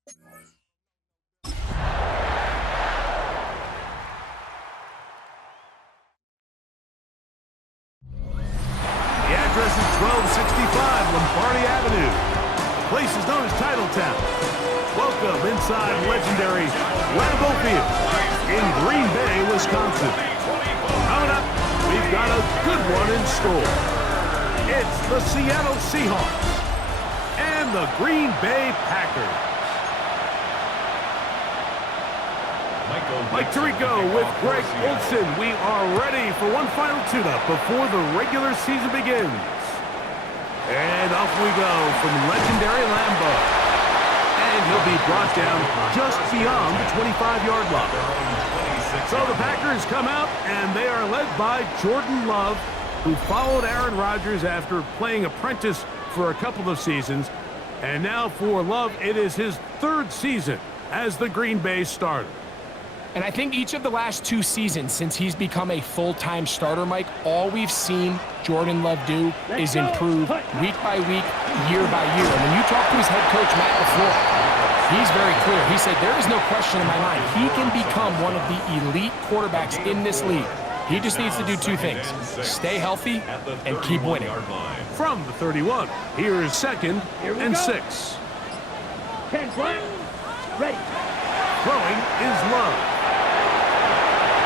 The address is 1265 Lombardi Avenue. The place is known as Titletown. Welcome inside legendary Lambeau Field in Green Bay, Wisconsin. Coming up, we've got a good one in store. It's the Seattle Seahawks and the Green Bay Packers. Mike Tirico with Greg Olson. We are ready for one final tune-up before the regular season begins. And off we go from legendary Lambeau. And he'll be brought down just beyond the 25-yard line. So the Packers come out, and they are led by Jordan Love, who followed Aaron Rodgers after playing apprentice for a couple of seasons. And now for Love, it is his third season as the Green Bay starter. And I think each of the last 2 seasons since he's become a full-time starter, Mike, all we've seen Jordan Love do is improve week by week, year by year. And when you talk to his head coach, Matt LaFleur, he's very clear. He said, there is no question in my mind. He can become one of the elite quarterbacks in this league. He just needs to do 2 things: stay healthy and keep winning. From the 31, here is 2nd and 6. 10 flat, ready. Throwing is Love.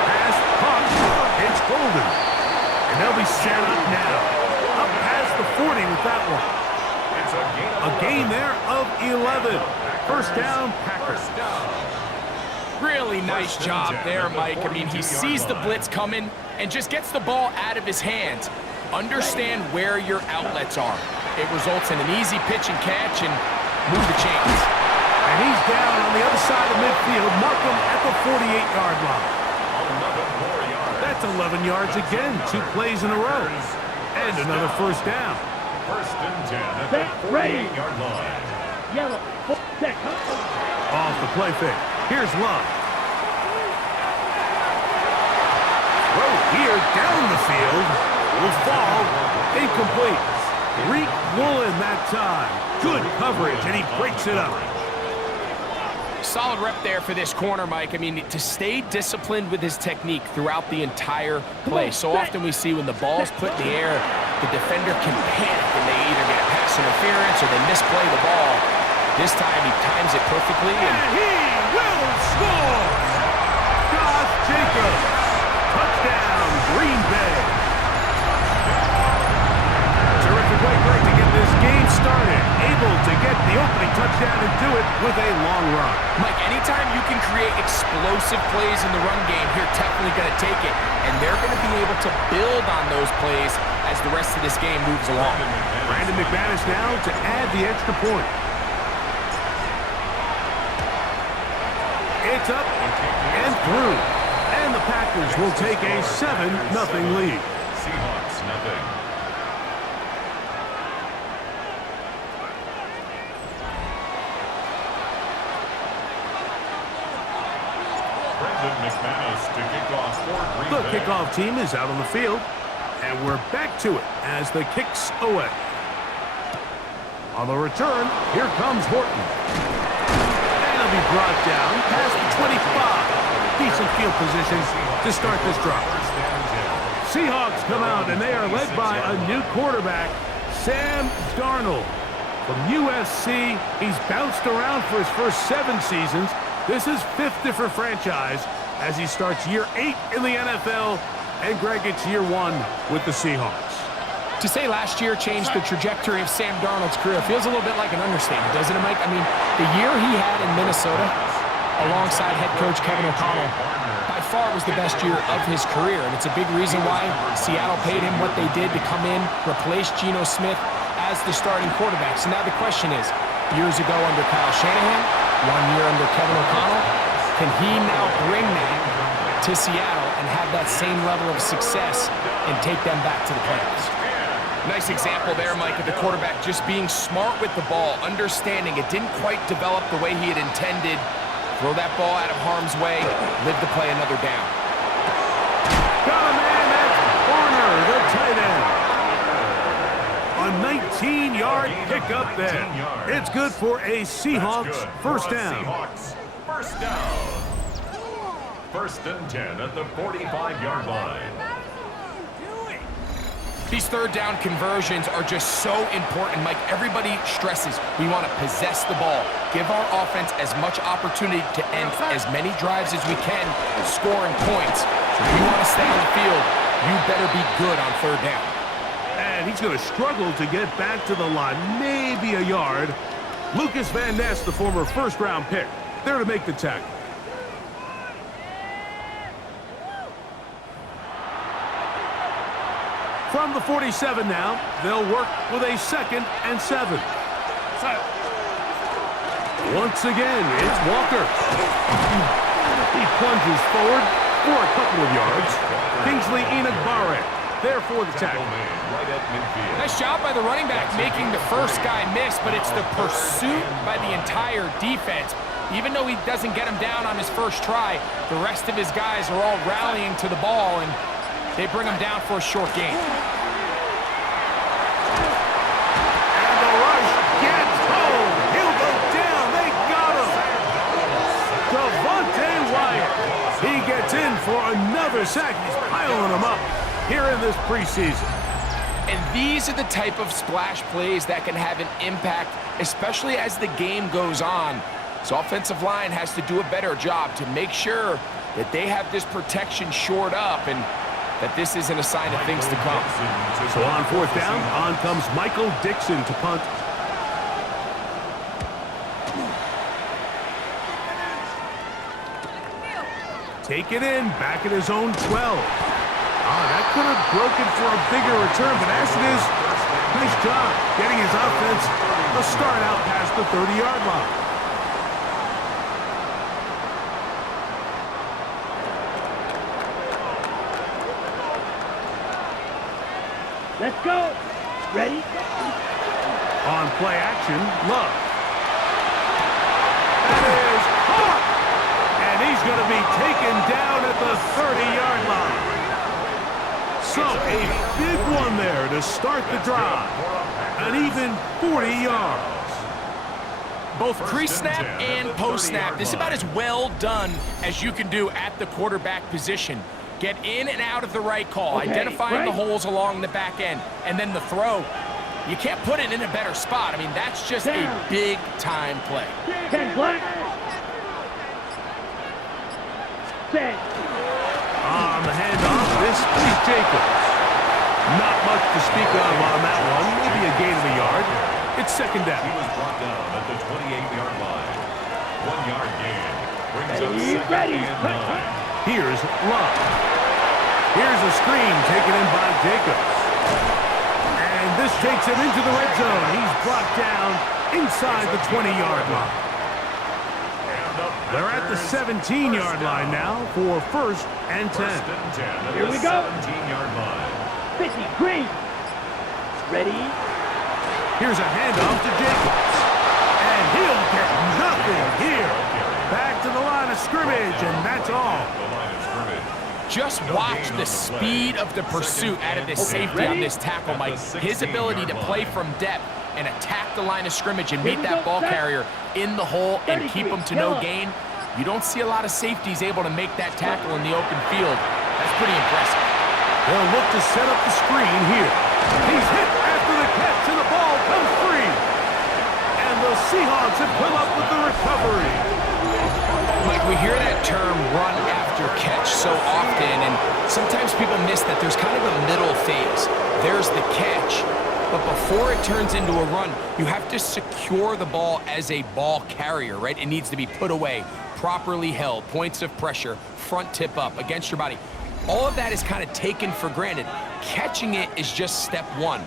Pass caught. It's Golden. And they'll be set up now. Up past the 40 with that one. A gain there of 11. First down, Packers. Really nice job there, Mike. I mean, he sees the blitz coming and just gets the ball out of his hands. Understand where your outlets are. It results in an easy pitch and catch and move the chains. And he's down on the other side of midfield. Mark him at the 48-yard line. That's 11 yards again. 2 plays in a row. And another first down. First and 10 at the 48-yard line. Yellow, set. Off the play fake. Here's Love. Throw here down the field. Will fall. Incomplete. Reek Woolen that time. Good coverage, and he breaks it up. Solid rep there for this corner, Mike. I mean, to stay disciplined with his technique throughout the entire play. So often we see when the ball's put in the air, the defender can panic and they either get a pass interference or they misplay the ball. This time he times it perfectly. And he will score! Josh Jacobs. Touchdown, Green Bay. Terrific way, Greg, to get this game started. Able to get the opening touchdown and do it with a long run. Mike, anytime you can create explosive plays in the run game, you're definitely going to take it. And they're going to be able to build on those plays as the rest of this game moves along. Brandon McManus now to add the extra point. It's up and through. And the Packers will take a 7-0 lead. Seahawks, nothing. The kickoff team is out on the field, and we're back to it as the kicks away. On the return, here comes Horton. And he'll be brought down past the 25. Decent field position to start this drive. Seahawks come out, and they are led by a new quarterback, Sam Darnold. From USC, he's bounced around for his first 7 seasons. This is 5th different franchise as he starts year 8 in the NFL, and Greg, it's year 1 with the Seahawks. To say last year changed the trajectory of Sam Darnold's career feels a little bit like an understatement, doesn't it, Mike? I mean, the year he had in Minnesota alongside head coach Kevin O'Connell by far was the best year of his career, and it's a big reason why Seattle paid him what they did to come in, replace Geno Smith as the starting quarterback. So now the question is, years ago under Kyle Shanahan, 1 year under Kevin O'Connell, can he now bring that to Seattle and have that same level of success and take them back to the playoffs? Nice example there, Mike, of the quarterback just being smart with the ball, understanding it didn't quite develop the way he had intended. Throw that ball out of harm's way, live to play another down. Got a man, that's Warner, the tight end. A 18-yard pickup there. It's good for a Seahawks first down. Seahawks first down. 1st and 10 at the 45-yard line. These third down conversions are just so important, Mike. Everybody stresses we want to possess the ball, give our offense as much opportunity to end as many drives as we can, scoring points. So if you want to stay on the field, you better be good on third down. And he's going to struggle to get back to the line, maybe a yard. Lucas Van Ness, the former first-round pick, there to make the tackle. From the 47 now, they'll work with a 2nd and 7. Once again, it's Walker. He plunges forward for a couple of yards. Kingsley Enagbare there for the tackle. Nice job by the running back making the first guy miss, but it's the pursuit by the entire defense. Even though he doesn't get him down on his first try, the rest of his guys are all rallying to the ball, and they bring him down for a short gain. And the rush gets home. He'll go down. They got him. Devontae Wyatt. He gets in for another sack. He's piling them up here in this preseason. And these are the type of splash plays that can have an impact, especially as the game goes on. So offensive line has to do a better job to make sure that they have this protection shored up and that this isn't a sign of things to come. So on 4th down, on comes Michael Dixon to punt. Take it in, back at his own 12. That could have broken for a bigger return, but as it is, nice job getting his offense a start out past the 30-yard line. Let's go. Ready? On play action, Love. That is caught! And he's going to be taken down at the 30-yard line. So a big one there to start the drive. An even 40 yards. Both pre-snap and post-snap, this is about as well done as you can do at the quarterback position. Get in and out of the right call, identifying the holes along the back end, and then the throw. You can't put it in a better spot. I mean, that's just a big-time play. 10 black. Set. On the handoff, this is Jacobs. Not much to speak of on that one. Maybe a gain of a yard. It's 2nd down. He was brought down at the 28-yard line. 1-yard gain. Brings up 2nd and 9. Here's Love. Here's a screen taken in by Jacobs. And this takes him into the red zone. He's brought down inside the 20-yard line. They're at the 17-yard line now for 1st and 10. Here we go. 17-yard line. 50, green. Ready? Here's a handoff to Jacobs. And he'll get nothing here. Back to the line of scrimmage, and that's all. Just watch the speed of the pursuit out of this safety on this tackle, Mike. His ability to play from depth and attack the line of scrimmage and meet that ball carrier in the hole and keep him to no gain. You don't see a lot of safeties able to make that tackle in the open field. That's pretty impressive. They'll look to set up the screen here. He's hit after the catch, and the ball comes free. And the Seahawks have come up with the recovery. Mike, we hear that term run after catch so often, and sometimes people miss that there's kind of a middle phase. There's the catch, but before it turns into a run, you have to secure the ball as a ball carrier, right? It needs to be put away, properly held, points of pressure, front tip up against your body. All of that is kind of taken for granted. Catching it is just step one.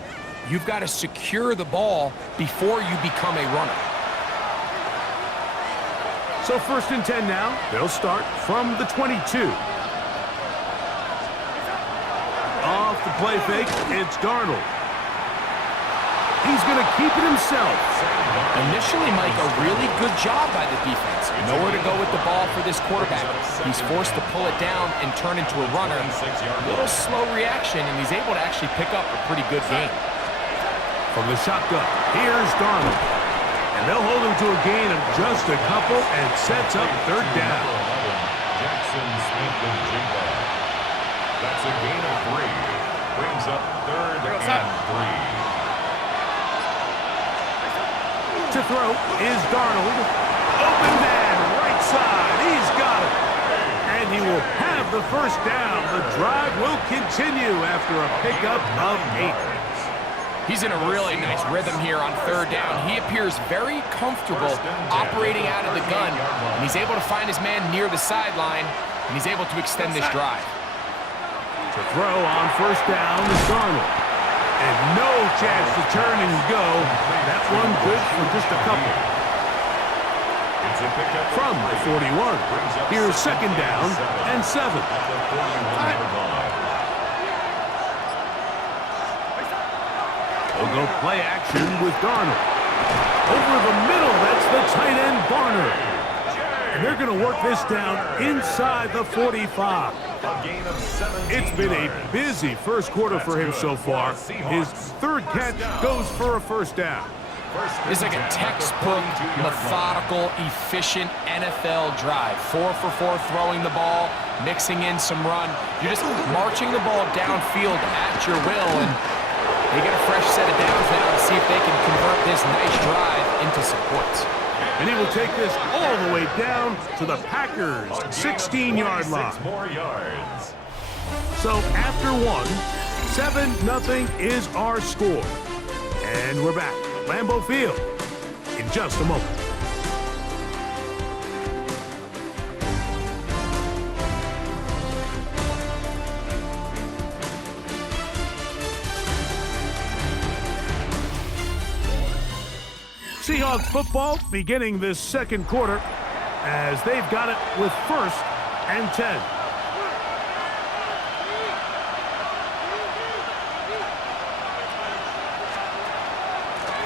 You've got to secure the ball before you become a runner. So 1st and 10 now. They'll start from the 22. Off the play fake, it's Darnold. He's going to keep it himself. Initially, Mike, a really good job by the defense. Nowhere to go with the ball for this quarterback. He's forced to pull it down and turn into a runner. A little slow reaction, and he's able to actually pick up a pretty good game. From the shotgun, here's Darnold. And they'll hold him to a gain of just a couple and sets up third down. Jackson Smith-Njigba. That's a gain of 3. Brings up third and 3. To throw is Darnold. Open man, right side. He's got it. And he will have the first down. The drive will continue after a pickup of 8. He's in a really nice rhythm here on third down. He appears very comfortable operating out of the gun, and he's able to find his man near the sideline, and he's able to extend this drive. To throw on first down is Darnold. And no chance to turn and go. That one good for just a couple. From the 41, here's second down and 7. We'll go play action with Darnold. Over the middle, that's the tight end, Barner. And they're going to work this down inside the 45. It's been a busy first quarter for him so far. His third catch goes for a first down. It's like a textbook, methodical, efficient NFL drive. 4 for 4 throwing the ball, mixing in some run. You're just marching the ball downfield at your will, and they get a fresh set of downs now to see if they can convert this nice drive into supports. And he will take this all the way down to the Packers' 16-yard line. So after 1, 7-0 is our score. And we're back at Lambeau Field in just a moment. Seahawks football beginning this second quarter as they've got it with 1st and 10.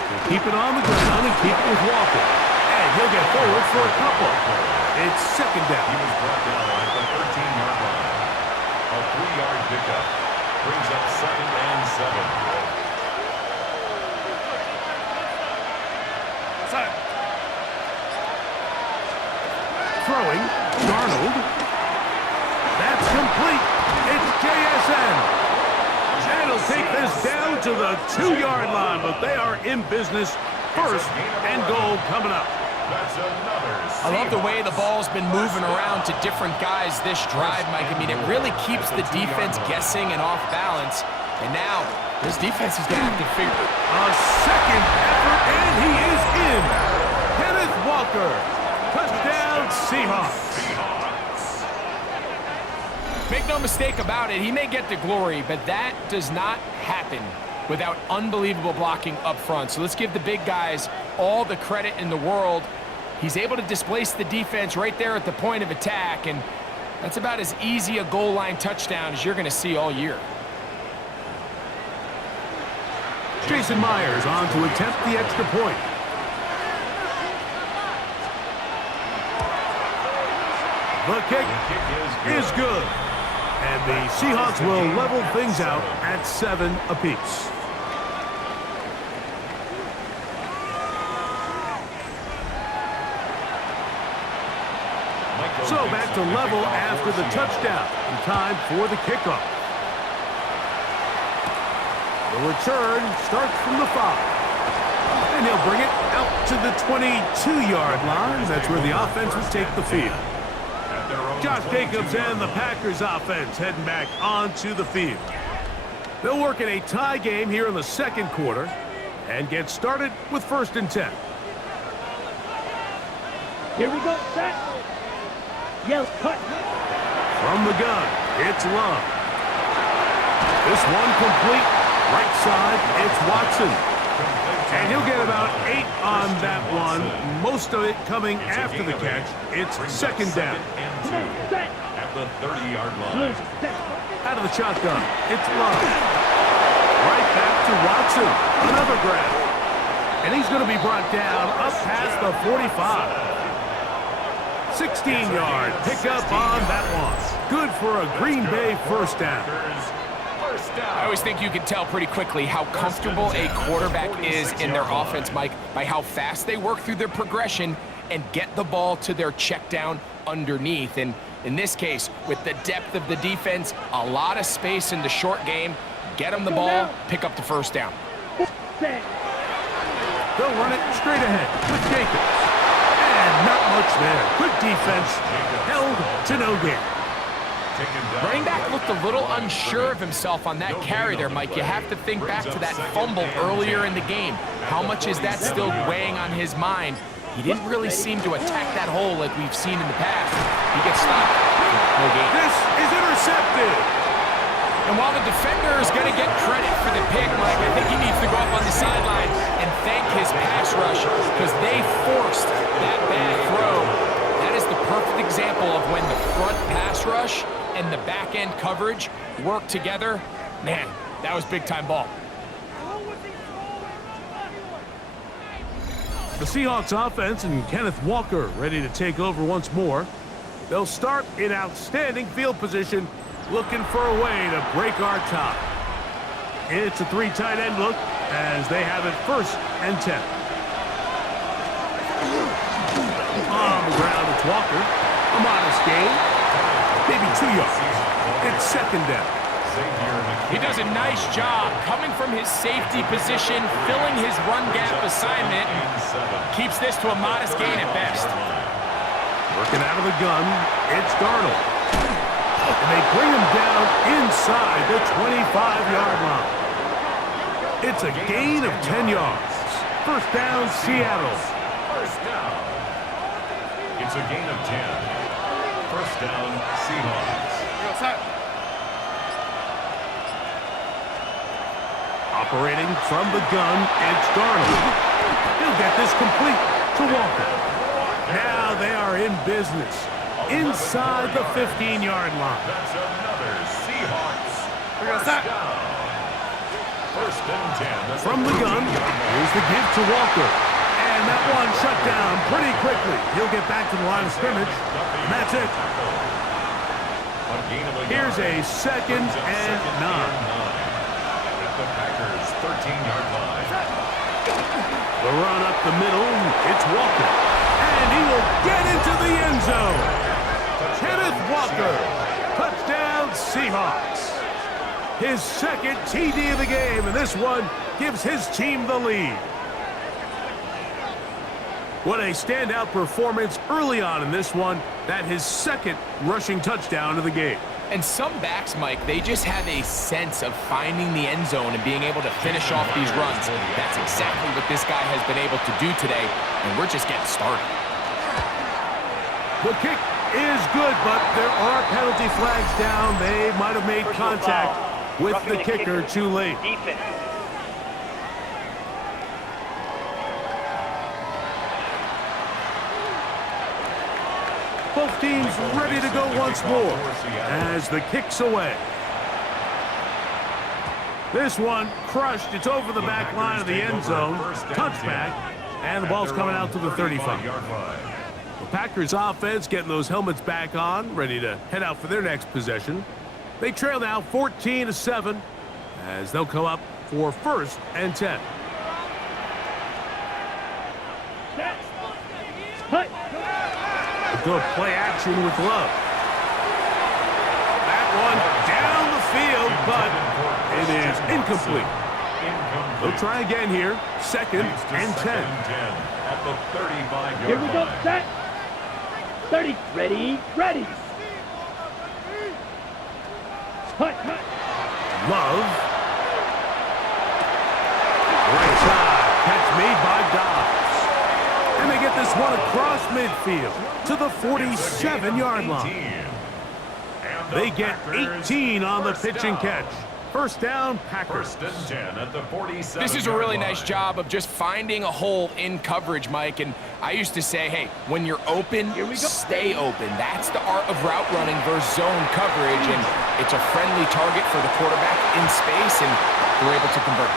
They'll keep it on the ground and keep it with Walker. And he'll get forward for a couple. It's second down. He was brought down at the 13-yard line. A 3-yard pickup brings up 2nd and 7. Throwing, Darnold. That's complete. It's JSN. And he'll take this down to the 2-yard line, but they are in business. 1st and goal coming up. I love the way the ball's been moving around to different guys this drive, Mike. I mean, it really keeps the defense guessing and off balance. And now, this defense is going to have to figure it. A second effort, and he is in. Kenneth Walker. Touchdown, Seahawks. Make no mistake about it, he may get the glory, but that does not happen without unbelievable blocking up front. So let's give the big guys all the credit in the world. He's able to displace the defense right there at the point of attack, and that's about as easy a goal line touchdown as you're going to see all year. Jason Myers on to attempt the extra point. The kick is good. And the Seahawks will level things out at 7 apiece. So back to level after the touchdown. In time for the kickoff. The return starts from the 5. And he'll bring it out to the 22-yard line. That's where the offense will take the field. Josh Jacobs and the Packers offense heading back onto the field. They'll work in a tie game here in the second quarter and get started with 1st and 10. Here we go, set. Yell, cut. From the gun, it's Love. This one complete. Right side, it's Watson. And he'll get about 8 on that one. Most of it coming after the catch. It's 2nd down. At the 30-yard line. Out of the shotgun, it's Love. Right back to Watson. Another grab. And he's going to be brought down up past the 45. 16-yard pickup on that one. Good for a Green Bay 1st down. I always think you can tell pretty quickly how comfortable a quarterback is in their offense, Mike, by how fast they work through their progression and get the ball to their check down underneath. And in this case, with the depth of the defense, a lot of space in the short game, get them the ball, pick up the first down. They'll run it straight ahead with Jacobs. And not much there. Good defense. Held to no gain. Running back looked a little unsure of himself on that carry there, Mike. You have to think back to that fumble earlier in the game. How much is that still weighing on his mind? He didn't really seem to attack that hole like we've seen in the past. He gets stopped. No gain. This is intercepted. And while the defender is going to get credit for the pick, Mike, I think he needs to go up on the sideline and thank his pass rush because they forced that bad throw. That is the perfect example of when the front pass rush and the back-end coverage work together. Man, that was big-time ball. The Seahawks offense and Kenneth Walker ready to take over once more. They'll start in outstanding field position, looking for a way to break our tie. It's a 3 tight end look as they have it 1st and 10. On the ground, it's Walker. A modest gain. Maybe 2 yards. It's 2nd down. He does a nice job coming from his safety position, filling his run gap assignment. Keeps this to a modest gain at best. Working out of the gun, it's Darnold. And they bring him down inside the 25-yard line. It's a gain of 10 yards. 1st down, Seattle. First down. It's a gain of 10. 1st down, Seahawks. Operating from the gun, it's Darnold. He'll get this complete to Walker. Now they are in business inside the 15-yard line. That's another Seahawks. First down. 1st and 10. From the gun, here's the give to Walker. And that one shut down pretty quickly. He'll get back to the line of scrimmage. And that's it. Here's a 2nd and 9. At the Packers 13-yard line. The run up the middle, it's Walker. And he will get into the end zone. Kenneth Walker, touchdown Seahawks. His 2nd TD of the game, and this one gives his team the lead. What a standout performance early on in this one. That his 2nd rushing touchdown of the game. And some backs, Mike, they just have a sense of finding the end zone and being able to finish off these runs. That's exactly what this guy has been able to do today, and we're just getting started. The kick is good, but there are penalty flags down. They might have made contact with the kicker too late. Both teams ready to go once more as the kick's away. This one crushed. It's over the back line of the end zone. Touchback, and the ball's coming out to the 35. The Packers offense getting those helmets back on, ready to head out for their next possession. They trail now 14-7 as they'll come up for 1st and 10. Good play action with Love. That one down the field, but it is incomplete. They'll try again here. 2nd and 10. At the 35-yard Here we go, set. 30, ready, ready. Hut. Love. Right side. Catch made by Dobbs. And they get this one across midfield to the 47-yard line. They get 18 on the pitch and catch. 1st down, Packers. 1st and 10 at the 47. This is a really nice job of just finding a hole in coverage, Mike. And I used to say, hey, when you're open, stay open. That's the art of route running versus zone coverage. And it's a friendly target for the quarterback in space, and they're able to convert.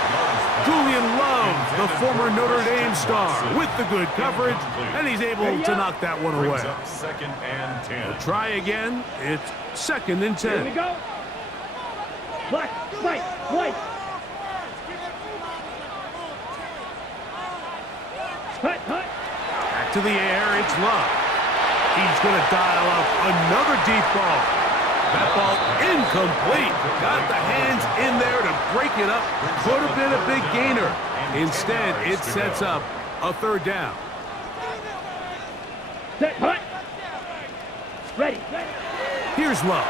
Julian Love, the former Notre Dame star, with the good coverage, and he's able to knock that one away. 2nd and 10. We'll try again. It's 2nd and 10. Here we go. Black, white, white. Hut, hut. Back to the air, it's Love. He's going to dial up another deep ball. That ball incomplete. Got the hands in there to break it up. Could have been a big gainer. Instead, it sets up a third down. Set, hut. Ready, ready. Here's Love.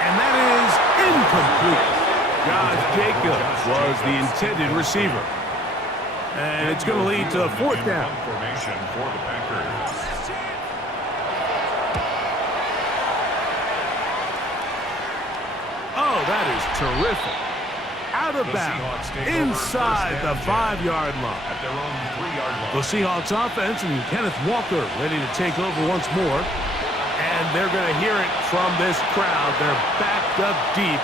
And that is incomplete. Josh Jacobs was the intended receiver. And it's going to lead to a fourth down. Formation for the Packers. Oh, that is terrific. Out of bounds, inside the 5-yard line. At their own 3-yard line. The Seahawks offense and Kenneth Walker ready to take over once more. And they're going to hear it from this crowd. They're backed up deep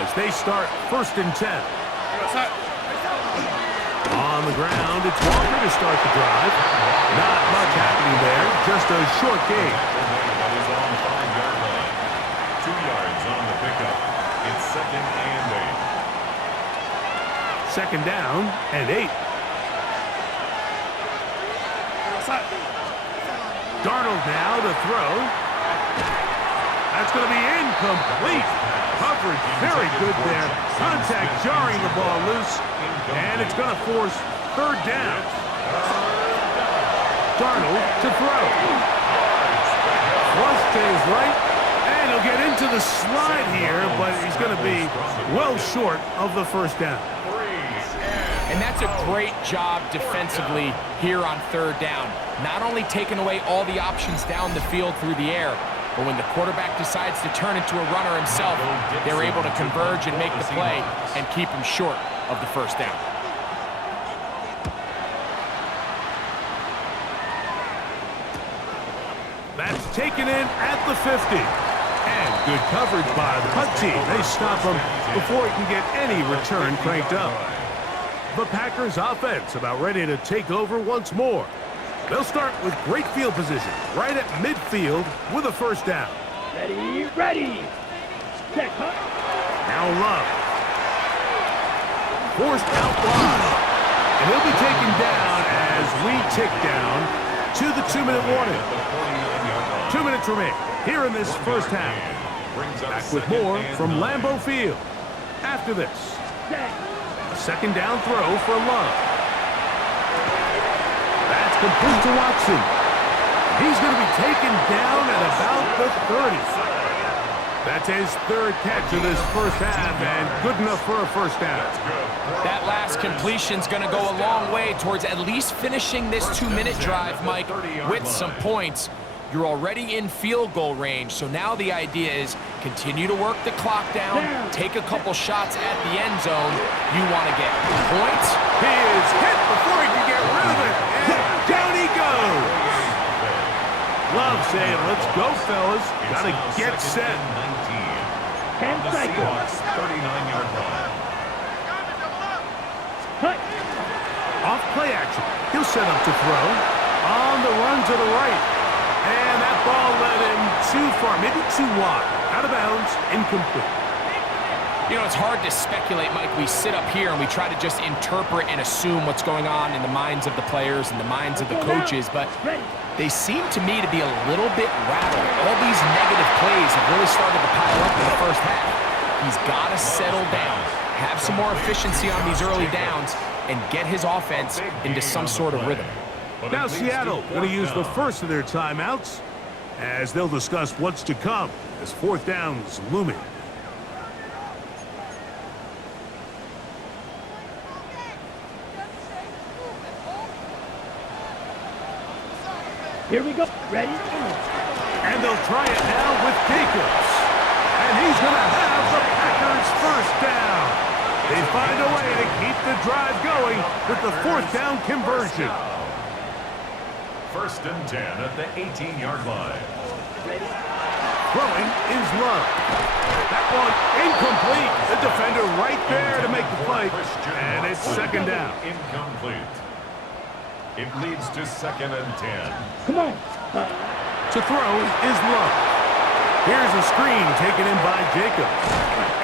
as they start 1st and 10. On the ground, it's Walker to start the drive. Not much happening there, just a short gain. That is on 5-yard line. 2 yards on the pickup. It's 2nd and 8. 2nd down and 8. Darnold now to throw. That's going to be incomplete. Coverage very good there. Contact jarring the ball loose. And it's going to force 3rd down. Darnold to throw. Flush to his right. And he'll get into the slide here, but he's going to be well short of the 1st down. And that's a great job defensively here on 3rd down. Not only taking away all the options down the field through the air, but when the quarterback decides to turn into a runner himself, they're able to converge and make the play and keep him short of the 1st down. That's taken in at the 50. And good coverage by the punt team. They stop him before he can get any return cranked up. The Packers offense about ready to take over once more. They'll start with great field position right at midfield with a 1st down. Ready, ready. Set, hut. Now Love. Forced out wide. And he'll be taken down as we tick down to the 2-minute warning. 2 minutes remain here in this 1st half. Back with more from Lambeau Field. After this, Set. a 2nd down throw for Love. That's complete to Watson. He's going to be taken down at about the 30. That's his 3rd catch of this 1st half, and good enough for a 1st down. That last completion's going to go a long way towards at least finishing this 2-minute drive, Mike, with some points. You're already in field goal range, so now the idea is continue to work the clock down, take a couple shots at the end zone. You want to get points. He is hit before he can get rid of it, and down he goes. Love saying, let's go, fellas. Got to get set. 10 seconds. 39-yard line. Hut. Off play action. He'll set up to throw. On the run to the right. And that ball led him too far, maybe too wide. Out of bounds, incomplete. You know, it's hard to speculate, Mike. We sit up here and we try to just interpret and assume what's going on in the minds of the players and the minds of the coaches, but they seem to me to be a little bit rattled. All these negative plays have really started to pile up in the 1st half. He's got to settle down, have some more efficiency on these early downs, and get his offense into some sort of rhythm. Now Seattle going to use the first of their timeouts as they'll discuss what's to come as 4th down's looming. Here we go. Ready? And they'll try it now with Jacobs. And he's going to have the Packers 1st down. They find a way to keep the drive going with the 4th down conversion. 1st and 10 at the 18-yard line. Throwing is Love. That one incomplete. The defender right there to make the play. And it's 2nd down. Incomplete. It leads to 2nd and 10. Come on. To throw is Love. Here's a screen taken in by Jacobs.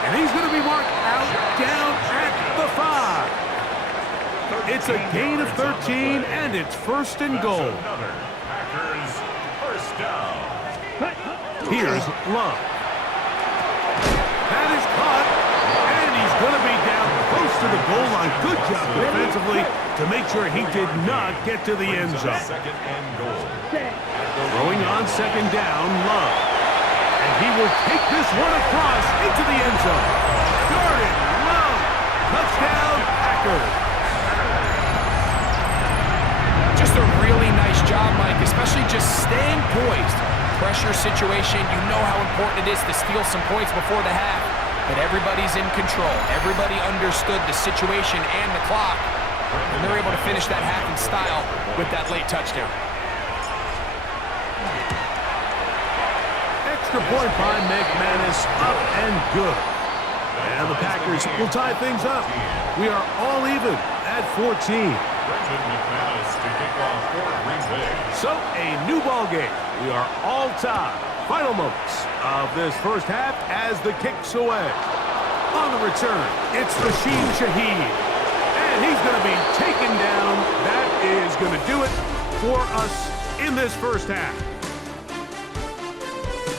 And he's going to be marked out down at the 5. It's a gain of 13, and it's first and goal. Packers first down. Here's Love. That is caught, and he's going to be down close to the goal line. Good job defensively to make sure he did not get to the end zone. Second and goal. Throwing on second down, Love. And he will take this one across into the end zone. Guarded, Love. Touchdown, Packers. Just a really nice job, Mike, especially just staying poised. Pressure situation, you know how important it is to steal some points before the half. But everybody's in control. Everybody understood the situation and the clock. And they're able to finish that half in style with that late touchdown. Extra point by McManus, up and good. And the Packers will tie things up. We are all even at 14. Brendan McManus to kick off for Green Bay. So, a new ball game. We are all tied. Final moments of this first half as the kicks away. On the return, it's Rashid Shaheed. And he's going to be taken down. That is going to do it for us in this first half.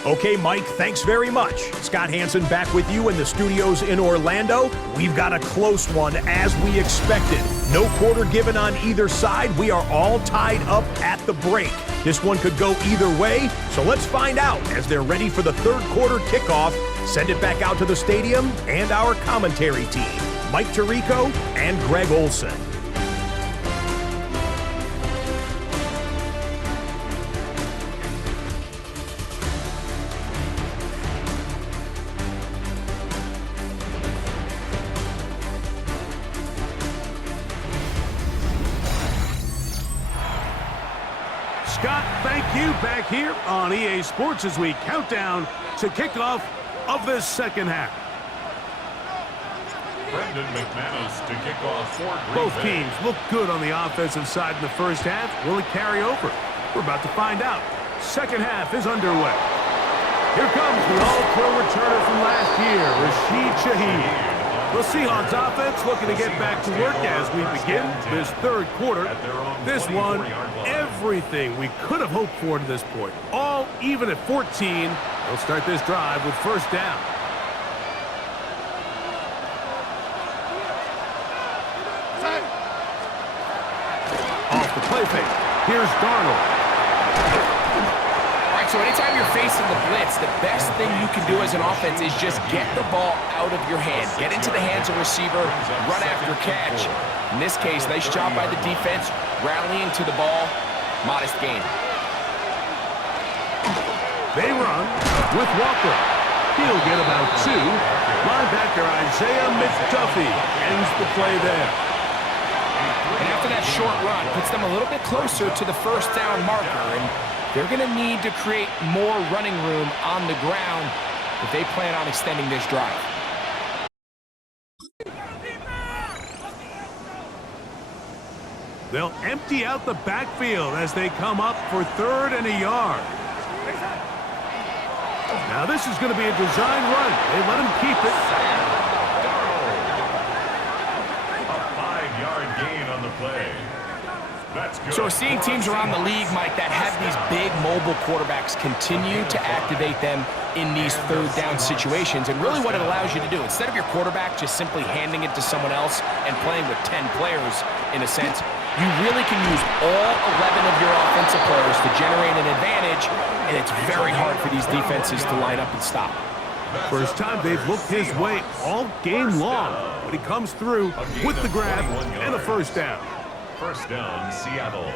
Okay, Mike, thanks very much. Scott Hansen back with you in the studios in Orlando. We've got a close one as we expected. No quarter given on either side. We are all tied up at the break. This one could go either way, so let's find out as they're ready for the third quarter kickoff. Send it back out to the stadium and our commentary team, Mike Tirico and Greg Olson. Scott, thank you back here on EA Sports as we count down to kickoff of this second half. Brendan McManus to kick off for Green Both Bay. teams look good on the offensive side in the first half. Will it carry over? We're about to find out. Second half is underway. Here comes the all-pro returner from last year, Rashid Shaheed. The Seahawks offense looking to get back to work as we begin this third quarter. This one, everything we could have hoped for to this point. All even at 14. They'll start this drive with first down. Off the play fake. Here's Darnold. So anytime you're facing the blitz, the best thing you can do as an offense is just get the ball out of your hand. Get into the hands of receiver, run after catch. In this case, nice job by the defense, rallying to the ball. Modest gain. They run with Walker. He'll get about 2. Linebacker Isaiah McDuffie ends the play there. And after that short run, puts them a little bit closer to the first down marker. And they're going to need to create more running room on the ground if they plan on extending this drive. They'll empty out the backfield as they come up for 3rd and a yard. Now this is going to be a design run. They let him keep it. A 5-yard gain on the play. That's good. So we're seeing teams around the league, Mike, that have these big mobile quarterbacks continue to activate them in these third down situations. And really what it allows you to do, instead of your quarterback just simply handing it to someone else and playing with 10 players, in a sense, you really can use all 11 of your offensive players to generate an advantage, and it's very hard for these defenses to line up and stop. First time they've looked his way all game long, but he comes through with the grab and a first down. First down, Seattle.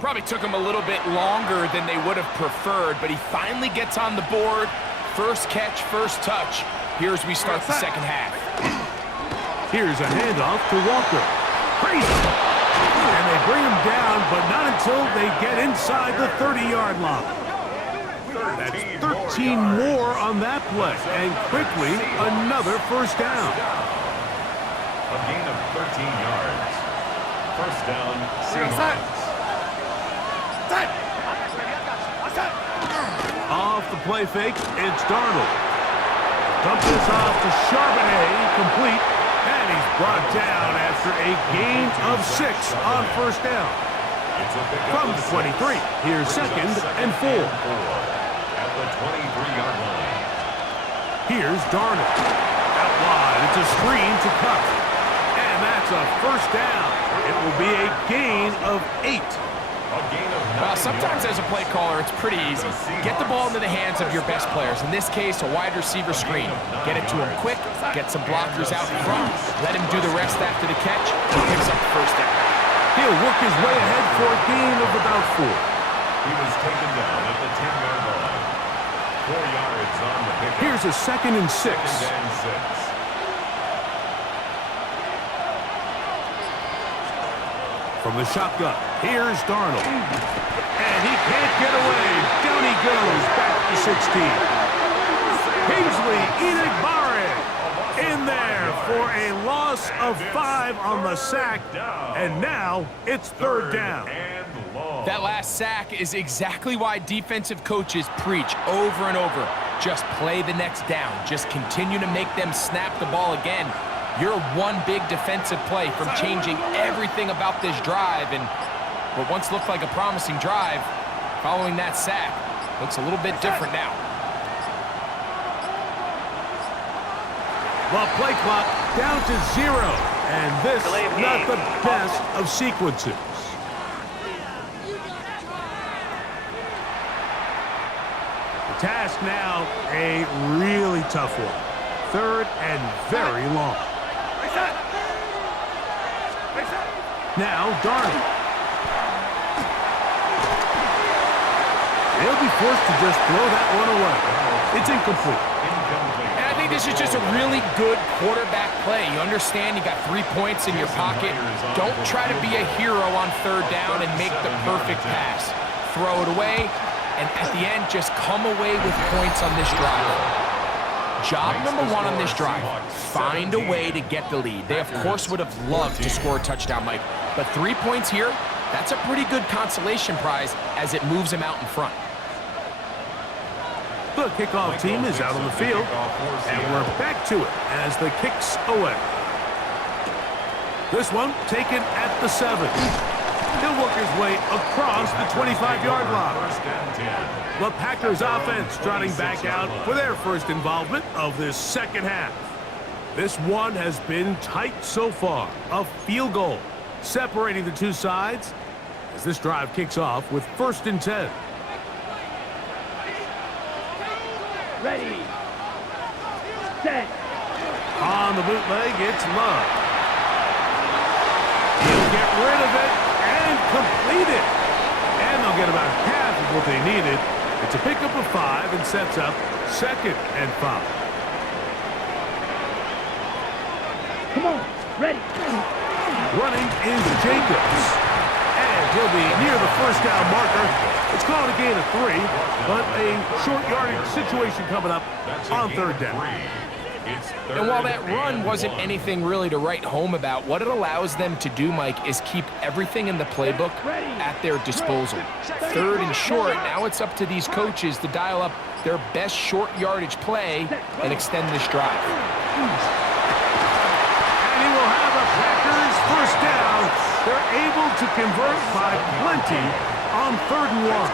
Probably took him a little bit longer than they would have preferred, but he finally gets on the board. First catch, first touch. Here as we start the second half. Here's a handoff to Walker. Crazy. And they bring him down, but not until they get inside the 30-yard line. That's 13 more on that play, and quickly another first down. A gain of 13 yards. First down, Seahawks. play fake. It's Darnold. Dump this off to Charbonnet, complete, and he's brought down after a gain of 6 on first down. From the 23, here's 2nd and 4. At the 23-yard line. Here's Darnold. Out wide, it's a screen to Cup. And that's a first down. It will be a gain of 8. Well, sometimes as a play caller, it's pretty easy. Get the ball into the hands of your best players. In this case, a wide receiver screen. Get it to him quick, get some blockers out in front, let him do the rest after the catch, and picks up the first down. He'll work his way ahead for a gain of about 4. He was taken down at the 10-yard line. 4 yards on the pickup. Here's a 2nd and 6. 2nd and 6. From the shotgun, here's Darnold. And he can't get away. Down he goes, back to 16. Kingsley Enagbare in there for a loss of 5 on the sack. And now it's 3rd down. That last sack is exactly why defensive coaches preach over and over. Just play the next down. Just continue to make them snap the ball again. You're one big defensive play from changing everything about this drive, and what once looked like a promising drive, following that sack, looks a little bit different now. Well, play clock down to 0, and this is not the best of sequences. The task now, a really tough one. 3rd and very long. Now, Darnold. They'll be forced to just throw that one away. It's incomplete. And I think this is just a really good quarterback play. You understand you got 3 points in your pocket. Don't try to be a hero on 3rd down and make the perfect pass. Throw it away, and at the end, just come away with points on this drive. Job number 1 on this drive, find a way to get the lead. They, of course, would have loved to score a touchdown, Mike. But 3 points here, that's a pretty good consolation prize as it moves them out in front. The kickoff team is out on the field, and we're back to it as the kicks away. This one taken at the 7. He'll work his way across the 25-yard line. The Packers offense trotting back out for their first involvement of this second half. This one has been tight so far. A field goal separating the two sides as this drive kicks off with 1st and 10. Ready. Set. On the bootleg, it's Love. He'll get rid of it and complete it. And they'll get about half of what they needed. It's a pickup of 5 and sets up 2nd and 5. Come on. Ready. Running is Jacobs. And he'll be near the first down marker. It's called a gain of 3, but a short yardage situation coming up on 3rd down. And while that run wasn't anything really to write home about, what it allows them to do, Mike, is keep everything in the playbook at their disposal. 3rd and short, now it's up to these coaches to dial up their best short yardage play and extend this drive. And he will have a Packers first down. They're able to convert by plenty on 3rd and 1.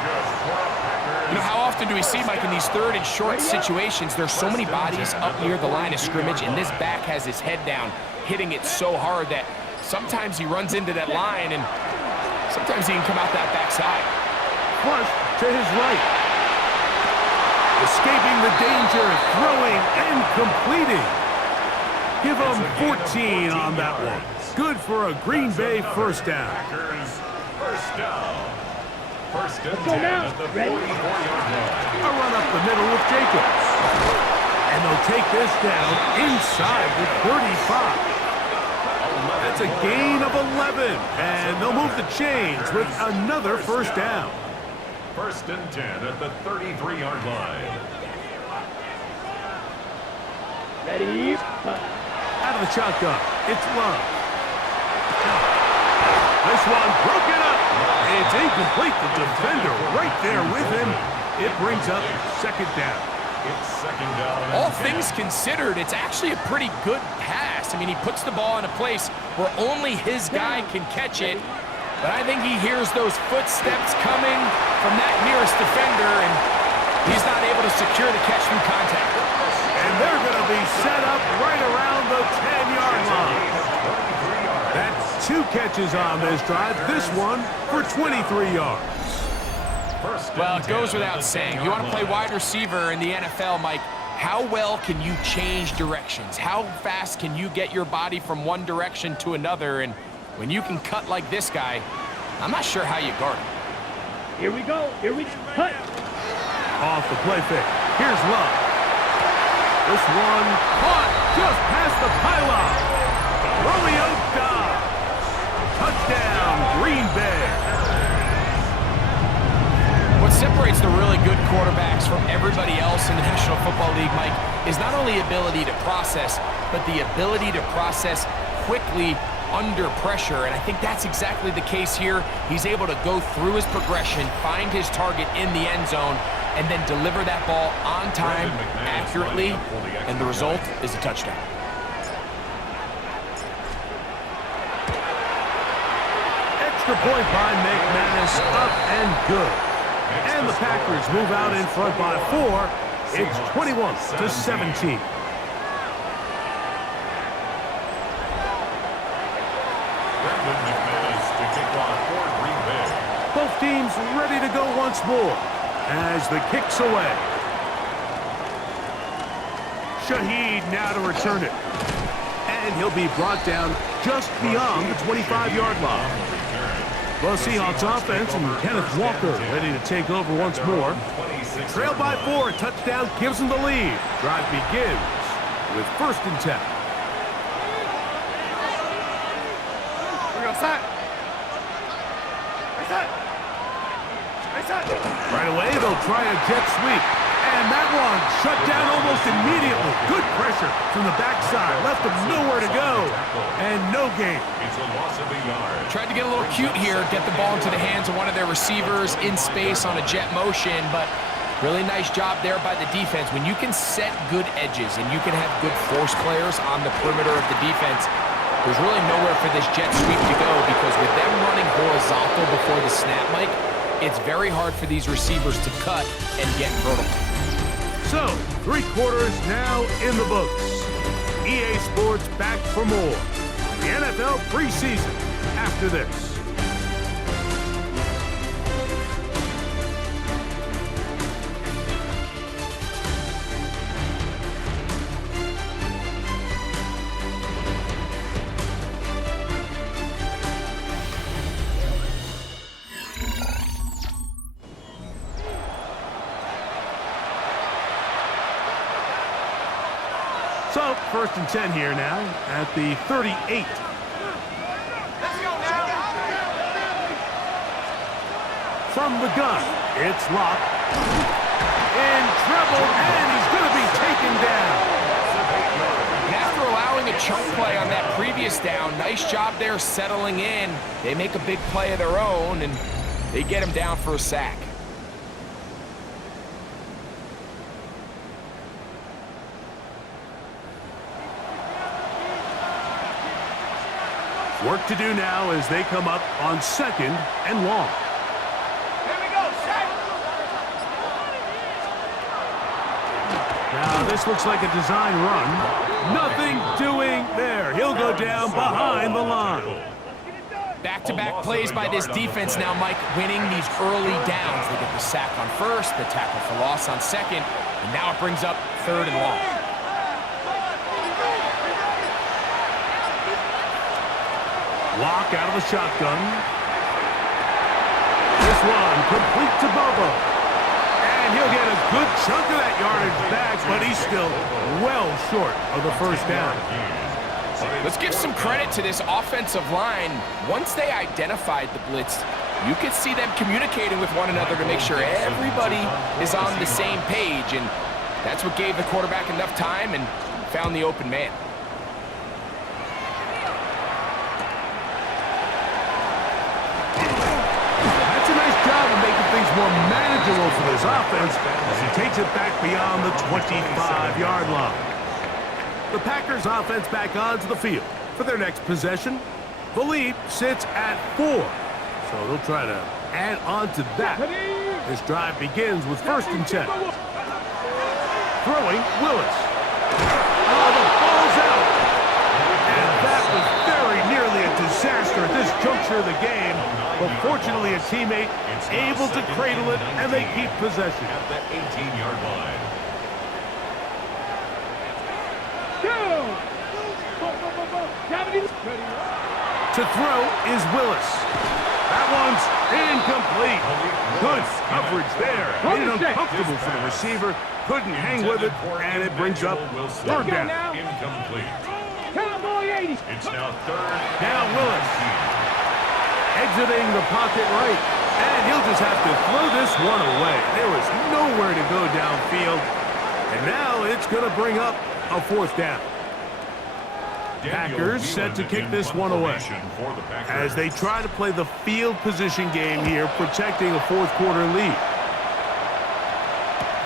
You know, how often do we see, Mike, in these 3rd and short situations, there's so many bodies up near the line of scrimmage, and this back has his head down, hitting it so hard that sometimes he runs into that line, and sometimes he can come out that backside. Flush to his right. Escaping the danger, throwing and completing. Give him 14 on that one. Good for a Green Bay first down. First down. 1st and 10 at the 44-yard line. A run up the middle with Jacobs. And they'll take this down inside the 35. That's a gain of 11. And they'll move the chains with another first down. 1st and 10 at the 33-yard line. Ready. Out of the shotgun, it's Love. This one broken up. It's incomplete. The defender right there with him. It brings up second down. It's second down. All things considered, it's actually a pretty good pass. I mean, he puts the ball in a place where only his guy can catch it. But I think he hears those footsteps coming from that nearest defender, and he's not able to secure the catch through contact. And they're going to be set up right around the 10-yard line. That's 2 catches on this drive. This one for 23 yards. Well, it goes without saying. You want to play wide receiver in the NFL, Mike, how well can you change directions? How fast can you get your body from one direction to another? And when you can cut like this guy, I'm not sure how you guard him. Here we go. Here we go. Cut. Off the play fake. Here's Love. This one caught just past the pylon. Romeo Dobbs. Touchdown, Green Bay. What separates the really good quarterbacks from everybody else in the National Football League, Mike, is not only ability to process, but the ability to process quickly under pressure, and I think that's exactly the case here. He's able to go through his progression, find his target in the end zone, and then deliver that ball on time, accurately, and the result is a touchdown. Extra point by McManus, up and good. And the Packers move out in front by 4. It's 21-17. Both teams ready to go once more as the kick's away. Shaheed now to return it. And he'll be brought down just beyond the 25-yard line. The Seahawks offense and Kenneth Walker ready to take over once more. Trail by 4, touchdown gives them the lead. Drive begins with 1st and 10. We're going to set. Right away, they'll try a jet sweep. And that one shut down almost immediately. Good pressure from the backside. Left them nowhere to go. And no gain. It's a loss of a yard. Tried to get a little cute here, get the ball into the hands of one of their receivers in space on a jet motion, but really nice job there by the defense. When you can set good edges and you can have good force players on the perimeter of the defense, there's really nowhere for this jet sweep to go, because with them running horizontal before the snap, Mike, it's very hard for these receivers to cut and get vertical. So, 3 quarters now in the books. EA Sports back for more. The NFL preseason after this. So, 1st and 10 here now at the 38. Let's go now. From the gun, it's Locke. In trouble, and he's going to be taken down. And after allowing a chunk play on that previous down, nice job there settling in. They make a big play of their own, and they get him down for a sack. Work to do now as they come up on 2nd and long. Here we go. Set. Now this looks like a design run. Nothing doing there. He'll go down behind the line. Back-to-back plays by this defense now, Mike, winning these early downs. They get the sack on 1st, the tackle for loss on 2nd, and now it brings up 3rd and long. Lock out of the shotgun. This one complete to Bobo. And he'll get a good chunk of that yardage back, but he's still well short of the 1st down. Let's give some credit to this offensive line. Once they identified the blitz, you could see them communicating with one another to make sure everybody is on the same page, and that's what gave the quarterback enough time and found the open man. That's a nice job of making things more manageable unusual for this offense as he takes it back beyond the 25-yard line. The Packers offense back onto the field for their next possession. The lead sits at 4, so they'll try to add on to that. This drive begins with 1st and 10. Throwing, Willis. Oh, the ball's out. And that was very nearly a disaster at this juncture of the game. But fortunately, a teammate able to cradle it, and they keep possession. At the 18-yard line. To throw is Willis. That one's incomplete. Good coverage there. Made it uncomfortable for the receiver. Couldn't hang with it, and it brings up 3rd down. Incomplete. Cowboy 80. It's now 3rd. Now Willis. Exiting the pocket right. And he'll just have to throw this one away. There was nowhere to go downfield. And now it's going to bring up a 4th down. Packers set to kick this one away as they try to play the field position game here, protecting a 4th quarter lead.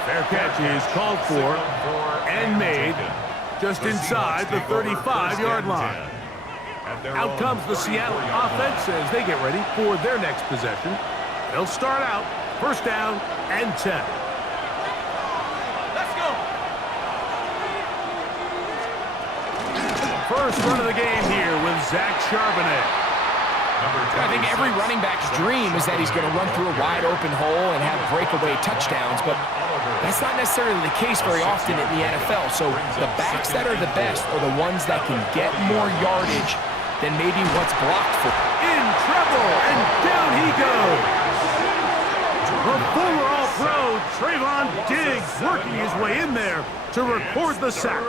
Fair catch is called for and made just inside the 35-yard line. Out comes the Seattle offense as they get ready for their next possession. They'll start out 1st down and 10. First run of the game here with Zach Charbonnet. I think every running back's dream is that he's going to run through a wide open hole and have breakaway touchdowns, but that's not necessarily the case very often in the NFL. So the backs that are the best are the ones that can get more yardage than maybe what's blocked for. In trouble, and down he goes. The former All-Pro Trayvon Diggs working his way in there to record the sack.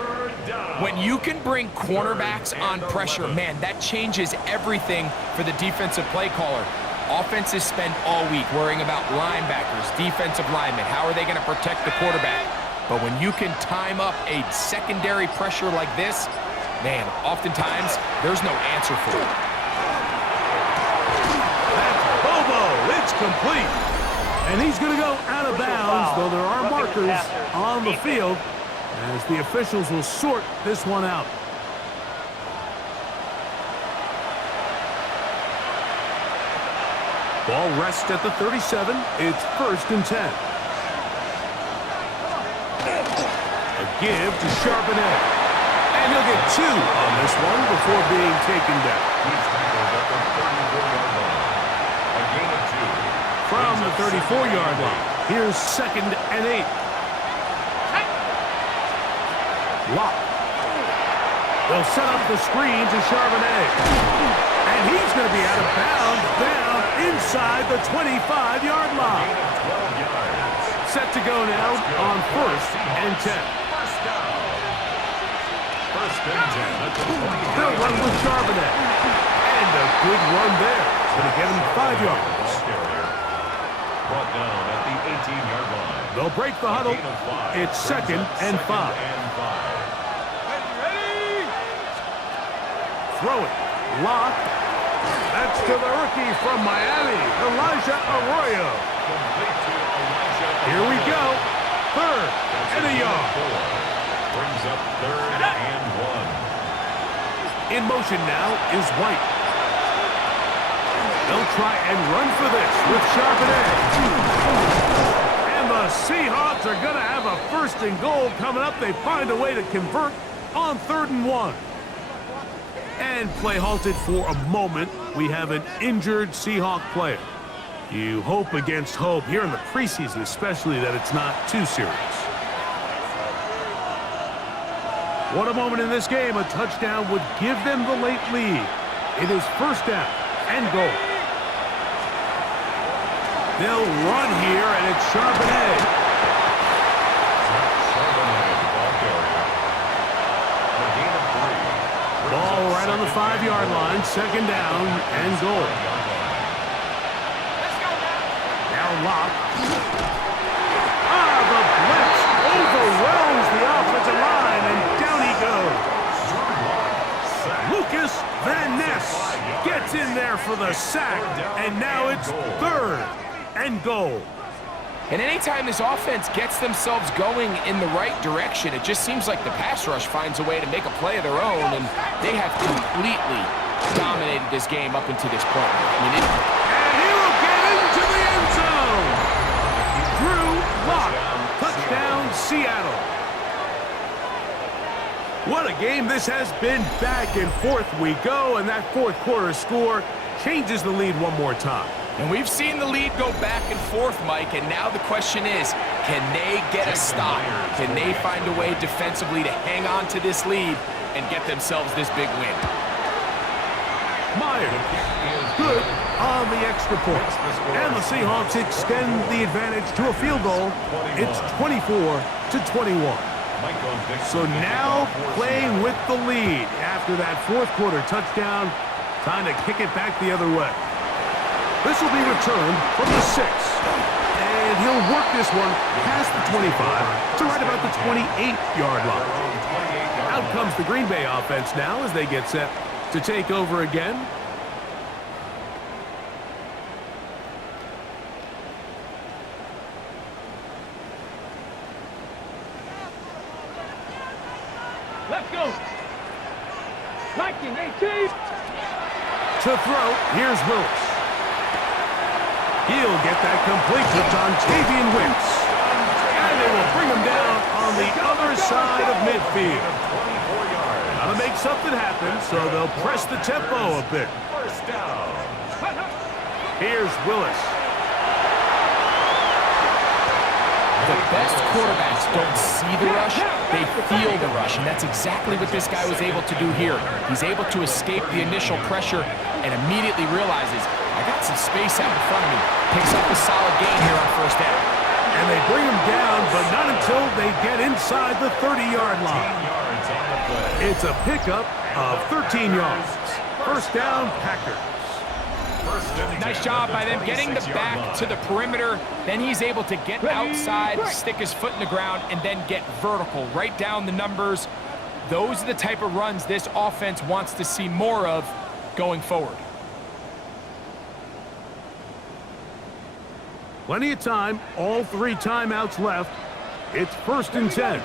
When you can bring cornerbacks on pressure, man, that changes everything for the defensive play caller. Offenses spend all week worrying about linebackers, defensive linemen. How are they going to protect the quarterback? But when you can time up a secondary pressure like this, man, oftentimes there's no answer for it. That's Bobo. It's complete. And he's going to go out of bounds, though there are markers on the field, as the officials will sort this one out. Ball rests at the 37. It's 1st and 10. A give to Charbonnet. And he'll get 2 on this one before being taken down. He's tackled at the 34-yard line. A gain of 2. From the 34-yard line, here's 2nd and 8. Lock. They'll set up the screen to Charbonnet. And he's going to be out of bounds down inside the 25-yard line. Set to go now on 1st and 10. They'll run with Charbonnet. And a good run there. Going to get him 5 yards. Brought down at the 18-yard line. They'll break the huddle. It's 2nd and 5. Throw it. Lock. That's to the rookie from Miami, Elijah Arroyo. Here we go. 3rd and a yard. Brings up 3rd and 1. In motion now is White. They'll try and run for this with Charbonnet. And the Seahawks are going to have a 1st and goal coming up. They find a way to convert on 3rd and 1. And play halted for a moment. We have an injured Seahawk player. You hope against hope, here in the preseason especially, that it's not too serious. What a moment in this game. A touchdown would give them the late lead. It is 1st down and goal. They'll run here, and it's Charbonnet. Ball right on the 5-yard line, 2nd down and goal. Now Lock. The blitz overwhelms the offensive line, and down he goes. Lucas Van Ness gets in there for the sack, and now it's 3rd and goal. And anytime this offense gets themselves going in the right direction, it just seems like the pass rush finds a way to make a play of their own, and they have completely dominated this game up until this point. I mean, And he will get into the end zone. Drew Lock. Touchdown, Seattle. What a game this has been. Back and forth we go, and that fourth quarter score changes the lead one more time. And we've seen the lead go back and forth, Mike, and now the question is, can they get a stop? Can they find a way defensively to hang on to this lead and get themselves this big win? Myers, good on the extra point. And the Seahawks extend the advantage to a field goal. It's 24-21. So now playing with the lead after that fourth quarter touchdown, time to kick it back the other way. This will be returned from the 6. And he'll work this one past the 25 to right about the 28-yard line. Out comes the Green Bay offense now as they get set to take over again. Let's go. 1918. To throw, here's Willis. He'll get that complete to Jontavian Wicks. And they will bring him down on the other side of midfield. Gotta make something happen, so they'll press the tempo a bit. First down. Here's Willis. The best quarterbacks don't see the rush, they feel the rush, and that's exactly what this guy was able to do here. He's able to escape the initial pressure and immediately realizes, I got some space out in front of me. Picks up a solid gain here on first down. And they bring him down, but not until they get inside the 30-yard line. It's a pickup of 13 yards. First down, Packers. Nice job by them getting the back to the perimeter. Then he's able to get outside, stick his foot in the ground, and then get vertical. Right down the numbers. Those are the type of runs this offense wants to see more of going forward. Plenty of time, all 3 timeouts left. It's 1st and 10.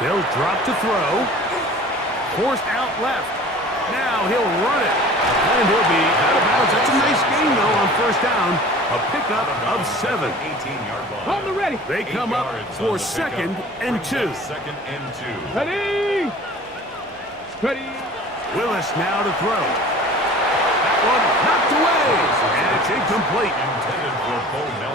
They'll drop to throw. Forced out left. Now he'll run it. And he'll be out of bounds. That's a nice gain, though, on first down. A pickup of 7. 18-yard line. On the ready. They come up for 2nd and 2. Second and 2. Ready. Ready. Willis now to throw. That one knocked away. And it's incomplete.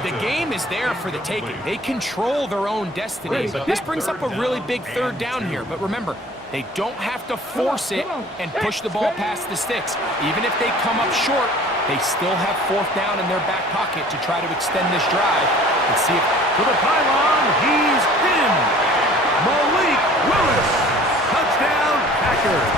The game is there for the taking. They control their own destiny. But this brings up a really big third down here. But remember, they don't have to force it and push the ball past the sticks. Even if they come up short, they still have 4th down in their back pocket to try to extend this drive and see if... To the pylon, he's in. Malik Willis. Touchdown, Packers.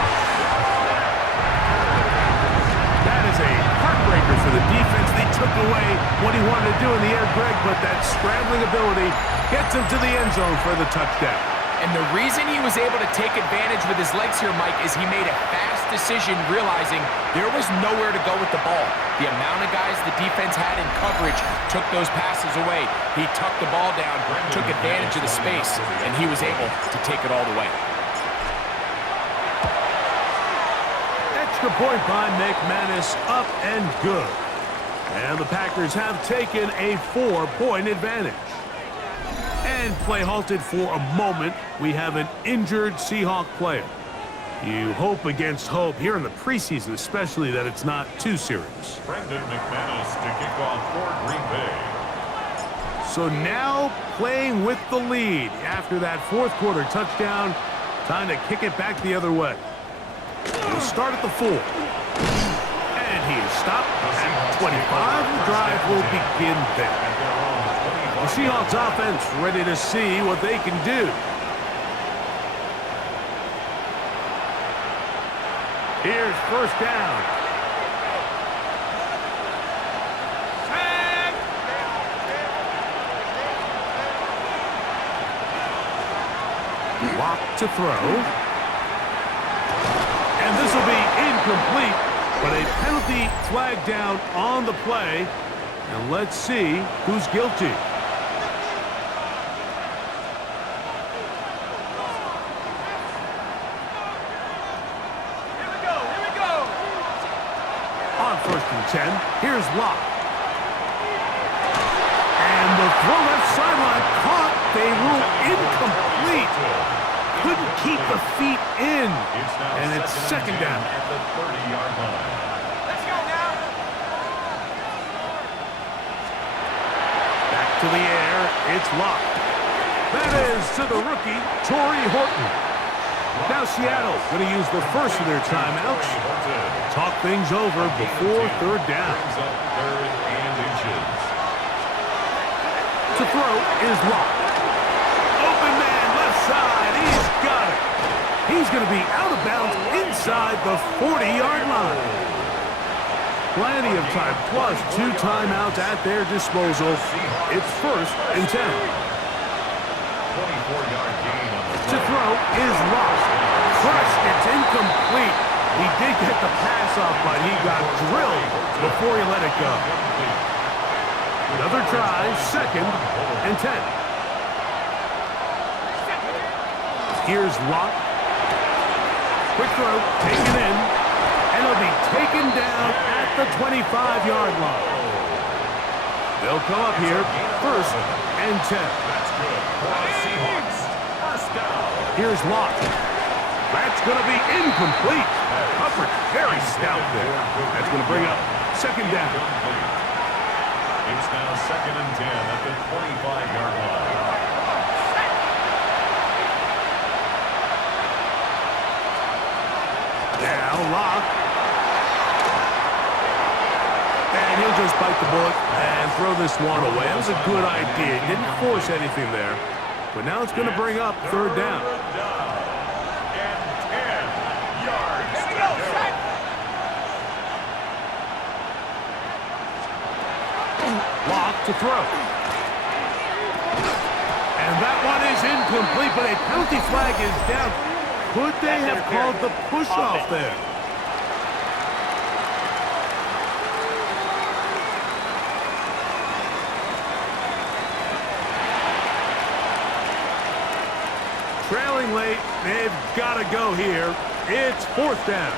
That is a heartbreaker for the defense. They took away what he wanted to do in the air, Greg, but that scrambling ability gets him to the end zone for the touchdown. And the reason he was able to take advantage with his legs here, Mike, is he made a fast decision realizing there was nowhere to go with the ball. The amount of guys the defense had in coverage took those passes away. He tucked the ball down, took advantage of the space, and he was able to take it all the way. Extra point by McManus, up and good. And the Packers have taken a 4-point advantage. And play halted for a moment. We have an injured Seahawk player. You hope against hope here in the preseason, especially that it's not too serious. Brendan McManus to kick off for Green Bay. So now playing with the lead after that fourth quarter touchdown. Time to kick it back the other way. We'll start at the 4. And he is stopped at 25. The drive will begin there. The Seahawks offense ready to see what they can do. Here's first down. Lock to throw. And this will be incomplete, but a penalty flag down on the play. And let's see who's guilty. On 1st and 10, here's Locke. And the throw left sideline caught. They rule incomplete. Couldn't keep the feet in. And it's 2nd down. At the 30-yard line. Let's go now. Back to the air, it's Locke. That is to the rookie, Torrey Horton. Now Seattle going to use the first of their timeouts. Talk things over before 3rd down. Brings up 3rd and inches. To throw is Locke. Open man, left side, he's got it. He's going to be out of bounds inside the 40-yard line. Plenty of time, plus 2 timeouts at their disposal. It's 1st and 10. 24-yard gain on the To throw is Locke. Crushed, it's incomplete. He did get the pass off, but he got drilled before he let it go. Another try, 2nd and 10. Here's Locke. Quick throw, taken in, and it'll be taken down at the 25-yard line. They'll come up here, 1st and 10. That's good for the Seahawks. 1st down. Here's Locke. That's going to be incomplete. Coverage very stout there. That's going to bring up 2nd down. It's now 2nd and 10 at the 25-yard line. Now Locke. And he'll just bite the bullet and throw this one away. That was a good idea. Didn't force anything there. But now it's going to bring up 3rd down. Locke to throw. And that one is incomplete, but a penalty flag is down. Could they have called the push-off there? Trailing late, they've got to go here. It's 4th down.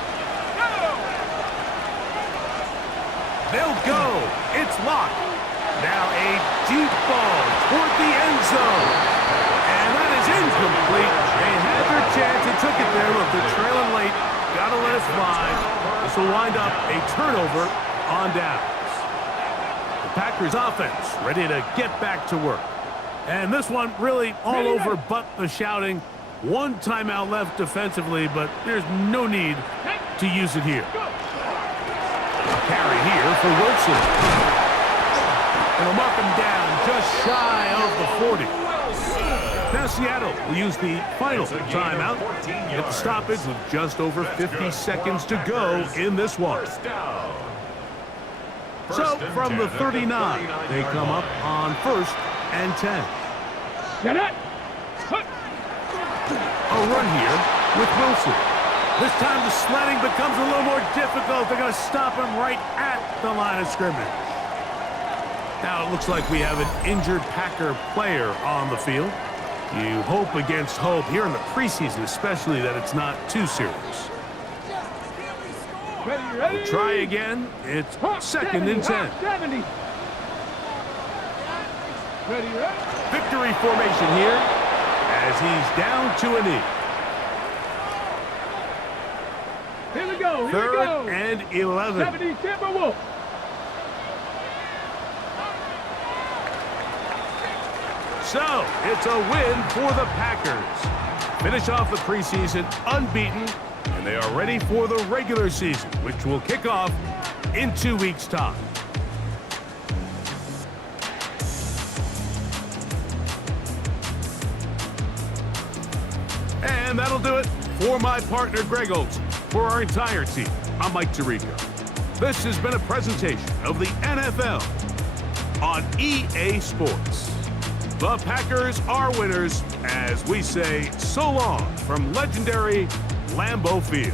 They'll go. It's Locke. Now a deep ball toward the end zone. And that is incomplete. They had their chance. They took it there. Look, they're trailing late. Got to let it fly. This will wind up a turnover on downs. The Packers offense ready to get back to work. And this one really all over but the shouting. 1 timeout left defensively, but there's no need to use it here. Carry here for Wilson. And they'll mark him down just shy of the 40. Now Seattle will use the final timeout at the stoppage with just over 50 seconds to go in this one. So from the 39, they come up on 1st and 10. Get it! A run here with Wilson. This time the sledding becomes a little more difficult. They're going to stop him right at the line of scrimmage. Now it looks like we have an injured Packer player on the field. You hope against hope here in the preseason, especially that it's not too serious. Ready? We'll try again. It's 2nd and 10. 70. Ready? Victory formation here as he's down to a knee. Here we go. 3rd and 11. 70 Timberwolves. So, it's a win for the Packers. Finish off the preseason unbeaten, and they are ready for the regular season, which will kick off in 2 weeks' time. And that'll do it for my partner, Greg Olson. For our entire team, I'm Mike Tirico. This has been a presentation of the NFL on EA Sports. The Packers are winners as we say so long from legendary Lambeau Field.